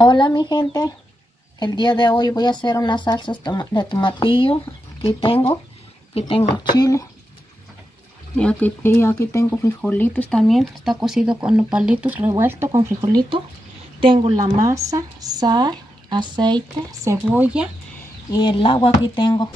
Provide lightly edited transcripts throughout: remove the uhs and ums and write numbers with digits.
Hola mi gente, el día de hoy voy a hacer unas salsas de tomatillo. Aquí tengo chile y aquí tengo frijolitos también. Está cocido con nopalitos revuelto con frijolito. Tengo la masa, sal, aceite, cebolla y el agua aquí tengo.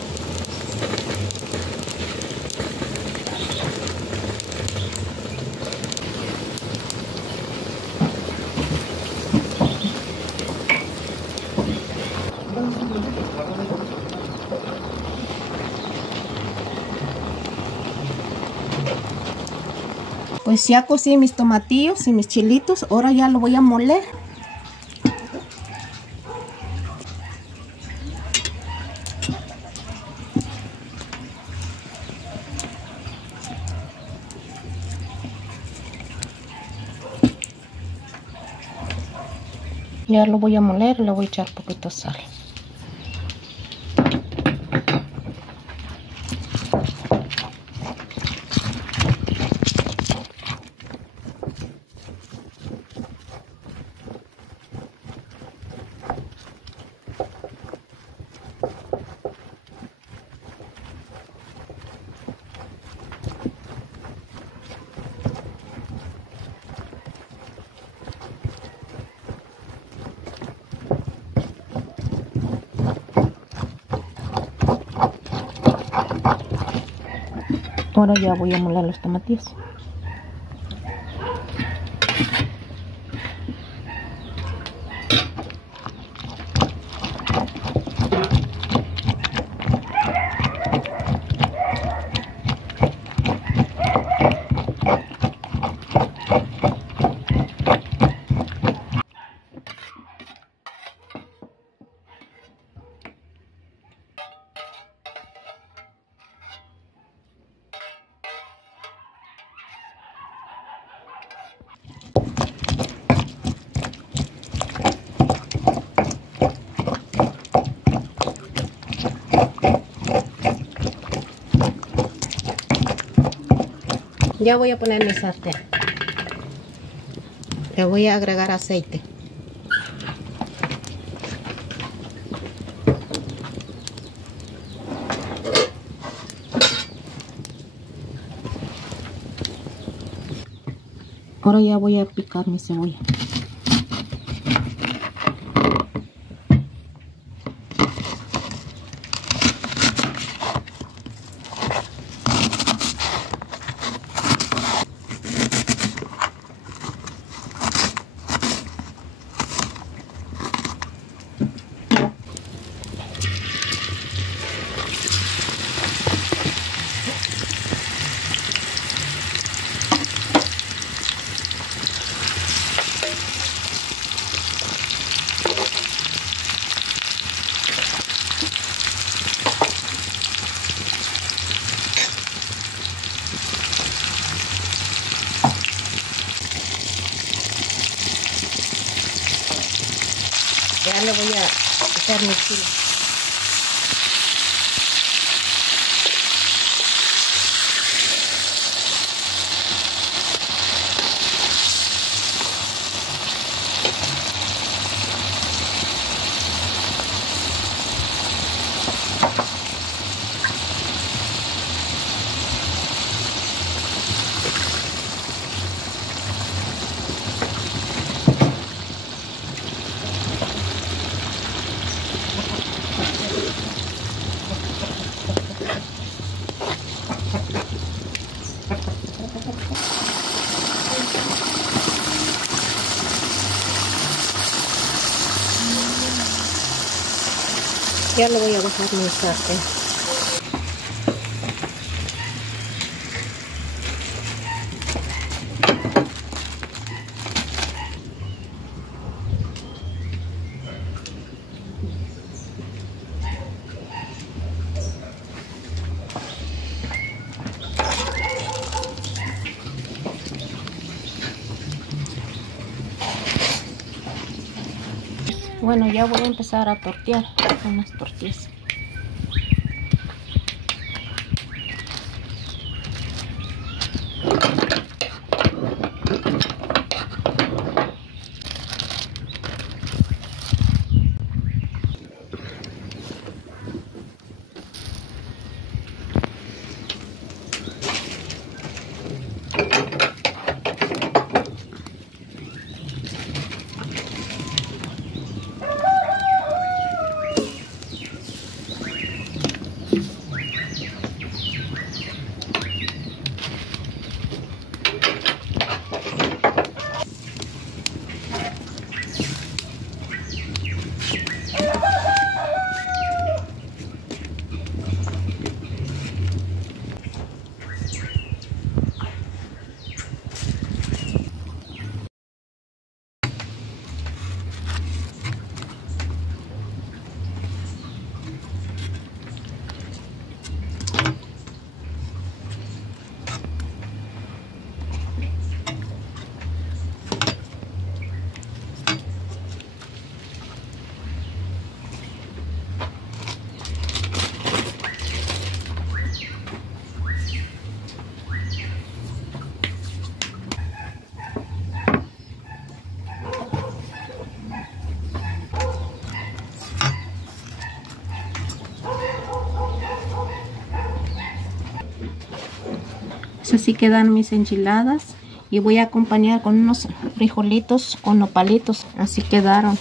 Pues ya cocí mis tomatillos y mis chilitos, ahora ya lo voy a moler. Ya lo voy a moler, le voy a echar poquito de sal. Ahora ya voy a moler los tomatillos. Ya voy a poner mi sartén. Le voy a agregar aceite. Ahora ya voy a picar mi cebolla. Ya le voy a echar mi chile. Ya le voy a dejar mi sartén. Bueno, ya voy a empezar a tortear unas tortillas. Pues así quedan mis enchiladas. Y voy a acompañar con unos frijolitos con nopalitos. Así quedaron.